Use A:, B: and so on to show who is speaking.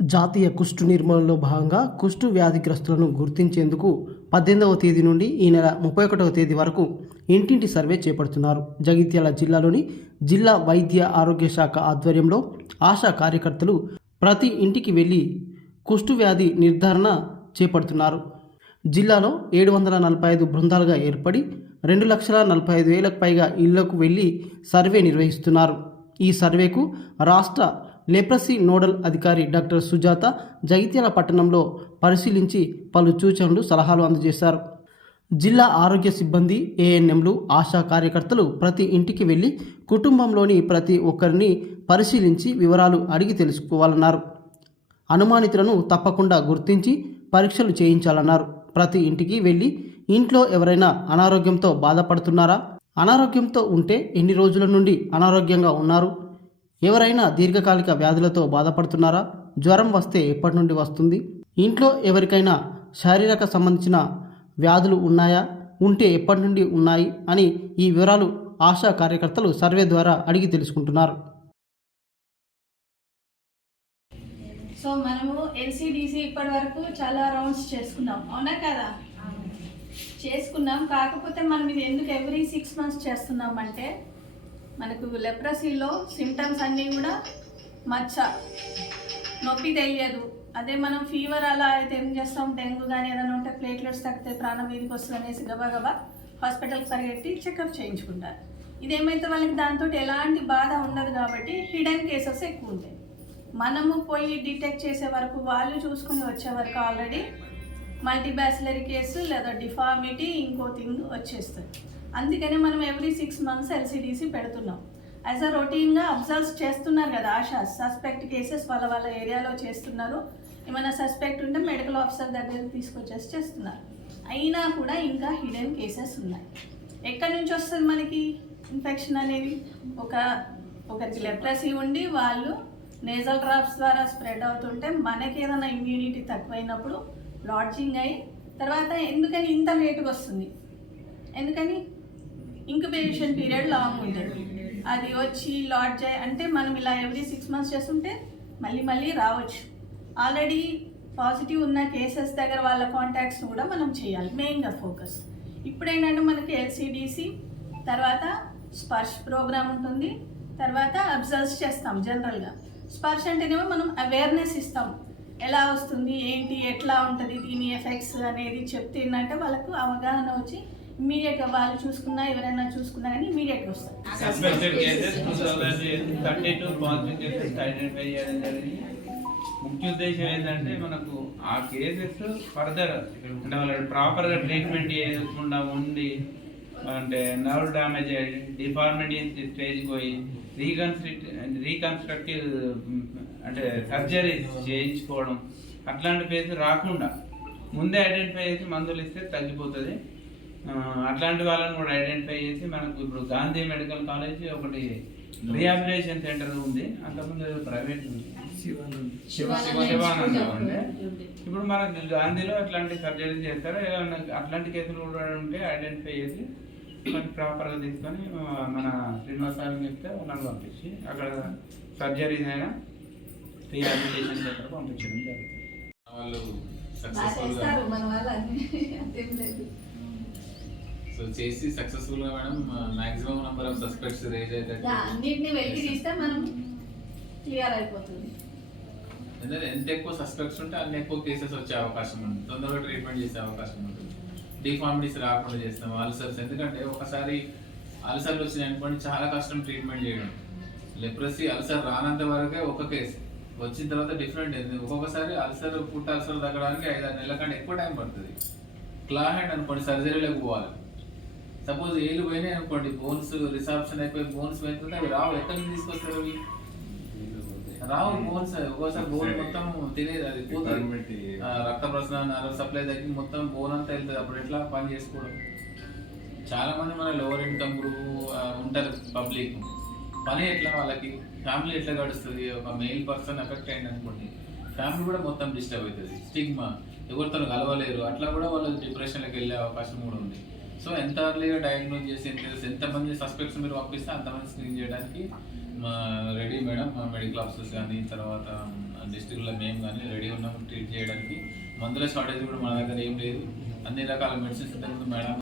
A: జాతీయ కుష్టు నిర్మూలనలో భాగంగా కుష్టు వ్యాధిగ్రస్తులను గుర్తించేందుకు పద్దెనిమిదవ తేదీ నుండి ఈ నెల ముప్పై ఒకటవ తేదీ వరకు ఇంటింటి సర్వే చేపడుతున్నారు. జగిత్యాల జిల్లాలోని జిల్లా వైద్య ఆరోగ్య శాఖ ఆధ్వర్యంలో ఆశా కార్యకర్తలు ప్రతి ఇంటికి వెళ్ళి కుష్టు వ్యాధి నిర్ధారణ చేపడుతున్నారు. జిల్లాలో ఏడు వందల నలభై ఐదు బృందాలుగా ఏర్పడి రెండు లక్షల నలభై ఐదు వేలకు పైగా ఇళ్ళకు వెళ్ళి సర్వే నిర్వహిస్తున్నారు. ఈ సర్వేకు రాష్ట్ర లెప్రసీ నోడల్ అధికారి డాక్టర్ సుజాత జగిత్యాల పట్టణంలో పరిశీలించి పలు సూచనలు సలహాలు అందజేశారు. జిల్లా ఆరోగ్య సిబ్బంది ఏఎన్ఎంలు ఆశా కార్యకర్తలు ప్రతి ఇంటికి వెళ్ళి కుటుంబంలోని ప్రతి ఒక్కరిని పరిశీలించి వివరాలు అడిగి తెలుసుకోవాలన్నారు. అనుమానితులను తప్పకుండా గుర్తించి పరీక్షలు చేయించాలన్నారు. ప్రతి ఇంటికి వెళ్ళి ఇంట్లో ఎవరైనా అనారోగ్యంతో బాధపడుతున్నారా? అనారోగ్యంతో ఉంటే ఎన్ని రోజుల నుండి అనారోగ్యంగా ఉన్నారు? ఎవరైనా దీర్ఘకాలిక వ్యాధులతో బాధపడుతున్నారా? జ్వరం వస్తే ఎప్పటి నుండి వస్తుంది? ఇంట్లో ఎవరికైనా శారీరక సంబంధించిన వ్యాధులు ఉన్నాయా? ఉంటే ఎప్పటి నుండి ఉన్నాయి? అని ఈ వివరాలు ఆశా కార్యకర్తలు సర్వే ద్వారా అడిగి తెలుసుకుంటున్నారు.
B: సో మనము ఎల్సిడిసి ఇప్పటి వరకు చాలా రౌండ్స్ చేసుకున్నాం. అవునా కదా? చేసుకున్నాం. కాకపోతే మనం ఇది ఎందుకు ఎవ్రీ సిక్స్ మంత్స్ చేస్తున్నాం అంటే మనకు లెప్రసీలో సిమ్టమ్స్ అన్నీ కూడా మచ్చ నొప్పి తెలియదు. అదే మనం ఫీవర్ అలా అయితే ఏం చేస్తాం? డెంగ్యూ కానీ ఏదైనా ఉంటే ప్లేట్లెట్స్ తగ్గితే ప్రాణం మీదకి వస్తుంది అనేసి గబా హాస్పిటల్కి పరిగెట్టి చెకప్ చేయించుకుంటారు. ఇదేమైతే వాళ్ళకి దాంతో ఎలాంటి బాధ ఉండదు కాబట్టి హిడెన్ కేసెస్ ఎక్కువ ఉంటాయి. మనము పోయి డిటెక్ట్ చేసే వరకు వాళ్ళు చూసుకుని వచ్చే వరకు ఆల్రెడీ మల్టీబ్యాసిలరీ కేసు లేదా డిఫార్మిటీ ఇంకో థింగ్ వచ్చేస్తుంది. అందుకనే మనం ఎవ్రీ సిక్స్ మంత్స్ ఎల్సిడిసి పెడుతున్నాం. యాజ్ అ రొటీన్గా అబ్జర్వ్ చేస్తున్నారు కదా ఆశా సస్పెక్ట్ కేసెస్ వాళ్ళ వాళ్ళ ఏరియాలో చేస్తున్నారు. ఏమైనా సస్పెక్ట్ ఉంటే మెడికల్ ఆఫీసర్ దగ్గరికి తీసుకొచ్చేసి చేస్తున్నారు. అయినా కూడా ఇంకా హిడెన్ కేసెస్ ఉన్నాయి. ఎక్కడి నుంచి వస్తుంది మనకి ఇన్ఫెక్షన్ అనేది? ఒక ఒకరికి లెప్రసీ ఉండి వాళ్ళు నేజల్ డ్రాప్స్ ద్వారా స్ప్రెడ్ అవుతుంటే మనకి ఏదైనా ఇమ్యూనిటీ తక్కువైనప్పుడు లాడ్జింగ్ అయ్యి తర్వాత ఎందుకని ఇంత లేటుగా వస్తుంది? ఎందుకని ఇంక్యుబేషన్ పీరియడ్ లాంగ్ ఉంటుంది అది వచ్చి లాడ్జ్ అంటే మనం ఇలా ఎవ్రీ సిక్స్ మంత్స్ చేస్తుంటే మళ్ళీ మళ్ళీ రావచ్చు. ఆల్రెడీ పాజిటివ్ ఉన్న కేసెస్ దగ్గర వాళ్ళ కాంటాక్ట్స్ కూడా మనం చేయాలి మెయిన్గా ఫోకస్ ఇప్పుడేంటంటే మనకి ఎల్సిడిసి తర్వాత స్పర్శ్ ప్రోగ్రామ్ ఉంటుంది తర్వాత అబ్జర్వ్స్ చేస్తాం జనరల్గా స్పర్శ అంటేనేమో మనం అవేర్నెస్ ఇస్తాం. ఎలా వస్తుంది ఏంటి ఎట్లా ఉంటుంది దీని ఎఫెక్ట్స్ అనేది చెప్తే ఏంటంటే వాళ్ళకు అవగాహన వచ్చి ఇమీడియట్గా వాళ్ళు చూసుకున్నా ఎవరైనా చూసుకున్నా కానీ ఇమీడియట్గా వస్తారు.
C: థర్టీ టూ ఐడెంటిఫై ముఖ్య ఉద్దేశం ఏంటంటే మనకు ఆ కేసెస్ ఫర్దర్ అంటే వాళ్ళకి ప్రాపర్గా ట్రీట్మెంట్ చేయకుండా ఉండి అంటే నర్వ్ డ్యామేజ్ అయ్యి డిఫార్మిటీ స్టేజ్కి పోయి రీకన్స్ట్రక్ట్ రీకన్స్ట్రక్టివ్ అంటే సర్జరీ చేయించుకోవడం అట్లాంటి ఫేస్ రాకుండా ముందే ఐడెంటిఫై చేసి మందులు ఇస్తే తగ్గిపోతుంది. అట్లాంటి వాళ్ళని కూడా ఐడెంటిఫై చేసి మనకు ఇప్పుడు గాంధీ మెడికల్ కాలేజ్ ఒకటి రిహాబిలిటేషన్ సెంటర్ ఉంది. అంతకుముందు ఏదో ప్రైవేట్ ఉంది. శివానంద. ఉంది. ఇప్పుడు మనకు గాంధీలో అట్లాంటి సర్జరీ చేస్తారు. ఏదైనా అట్లాంటి కేసులు కూడా ఉంటే ఐడెంటిఫై చేసి మనకి ప్రాపర్గా తీసుకొని మన శ్రీనివాస్ సార్కి చెప్తే వాళ్ళని పంపించి అక్కడ సర్జరీస్ అయినా రిహాబిలిటేషన్ సెంటర్ పంపించడం జరుగుతుంది.
D: వాళ్ళు
B: బాగా
D: సో చేసి సక్సెస్ఫుల్గా madam maximum number of suspects raise అయితే
B: అన్నిటిని వెలికి తీస్తే మనం క్లియర్ అయిపోతుంది.
D: ఎందుకంటే ఎంత ఎక్కువ సస్పెక్ట్స్ ఉంటే అన్ని ఎక్కువ కేసెస్ వచ్చే అవకాశం ఉంది తొందరగా ట్రీట్మెంట్ చేసే అవకాశం ఉంటుంది. డిఫార్మిటీస్ రాకుండా చేస్తాం అల్సర్స్ ఎందుకంటే ఒకసారి అల్సర్లు వచ్చినాయి అనుకోండి చాలా కష్టం ట్రీట్మెంట్ చేయడం. లెప్రసీ అల్సర్ రానంత వరకే ఒక కేసు వచ్చిన తర్వాత డిఫరెంట్ అయింది ఒక్కొక్కసారి అల్సర్ ఫుట్ అల్సర్ తగ్గడానికి ఐదారు నెలల కంటే ఎక్కువ టైం పడుతుంది. క్లా హ్యాండ్ అనుకోండి సర్జరీలోకి పోవాలి. సపోజ్ ఏళ్ళు పోయినాయి అనుకోండి బోన్స్ రిసాప్షన్ అయిపోయి బోన్స్ పోయిన అవి రావు. ఎక్కడి నుంచి తీసుకొస్తారు అవి? రావు బోన్స్. ఒక్కోసారి బోన్ మొత్తం తినేది అది పోతుంది. రక్త ప్రసరణ నర్వ్ సప్లై తగ్గి మొత్తం బోన్ అంతా వెళ్తుంది. అప్పుడు ఎట్లా పని చేసుకోవడం? చాలా మంది మన లోవర్ ఇన్కమ్ గ్రూప్ ఉంటారు పబ్లిక్ పని ఎట్లా వాళ్ళకి? ఫ్యామిలీ ఎట్లా గడుస్తుంది? ఒక మెయిల్ పర్సన్ ఎఫెక్ట్ అయింది అనుకోండి ఫ్యామిలీ కూడా మొత్తం డిస్టర్బ్ అవుతుంది. స్టిగ్మా ఎవరితో కలవలేరు. అట్లా కూడా వాళ్ళు డిప్రెషన్కి వెళ్ళే అవకాశం కూడా ఉంది. సో ఎంత అర్లీగా డయాగ్నోజ్ చేసి ఎంత ఎంతమంది సస్పెక్ట్స్ మీరు పంపిస్తే అంతమంది స్క్రీన్ చేయడానికి మా రెడీ మేడం మా మెడికల్ ఆఫీసర్స్ కానీ తర్వాత డిస్ట్రిక్ట్లో మేము కానీ రెడీ ఉన్నాం ట్రీట్ చేయడానికి. మందుల షార్టేజ్ కూడా మన దగ్గర ఏం లేదు. అన్ని రకాల మెడిసిన్స్ మేడం